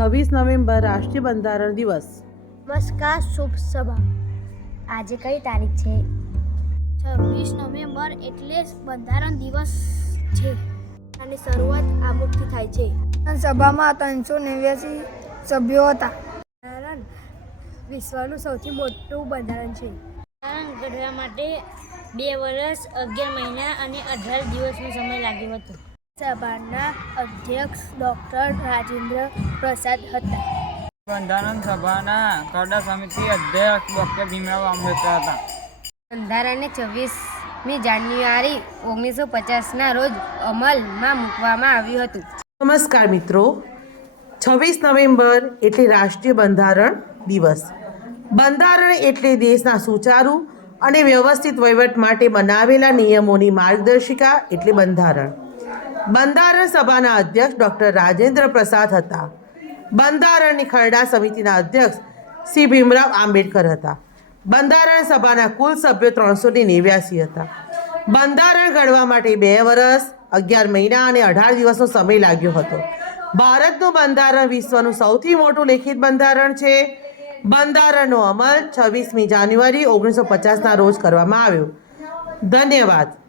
26 November રાષ્ટ્રીય બંધારણ દિવસ. નમસ્કાર, શુભ સભા. આજે કઈ તારીખ છે? 26 નવેમ્બર એટલે બંધારણ દિવસ છે. અને શરૂઆત આમુખથી થાય છે. સભામાં 389 સભ્યો હતા. બંધારણ વિશ્વનું સૌથી મોટું બંધારણ છે. બંધારણ ઘડવા માટે 2 વર્ષ 11 મહિના અને 18 દિવસનો સમય લાગ્યો હતો. સભાના અધ્યક્ષ ડૉક્ટર રાજેન્દ્ર પ્રસાદ હતા. બંધારણ સભાના ખરડા સમિતિ અધ્યક્ષ ડૉક્ટર ભીમરાવ આંબેડકર હતા. બંધારણને 26મી જાન્યુઆરી 1950ના રોજ અમલમાં મૂકવામાં આવ્યું હતું. નમસ્કાર મિત્રો, 26 નવેમ્બર એટલે રાષ્ટ્રીય બંધારણ દિવસ. બંધારણ એટલે દેશના સુચારુ અને વ્યવસ્થિત વહીવટ માટે બનાવેલા નિયમોની માર્ગદર્શિકા એટલે બંધારણ. બંધારણ સભાના અધ્યક્ષ ડૉક્ટર રાજેન્દ્ર પ્રસાદ હતા. બંધારણની ખરડા સમિતિના અધ્યક્ષ શ્રી ભીમરાવ આંબેડકર હતા. બંધારણ સભાના કુલ સભ્યો 389 હતા. બંધારણ ઘડવા માટે 2 વર્ષ 11 મહિના અને 18 દિવસનો સમય લાગ્યો હતો. ભારતનું બંધારણ વિશ્વનું સૌથી મોટું લેખિત બંધારણ છે. બંધારણનો અમલ 26મી જાન્યુઆરી 1950ના રોજ કરવામાં આવ્યો. ધન્યવાદ.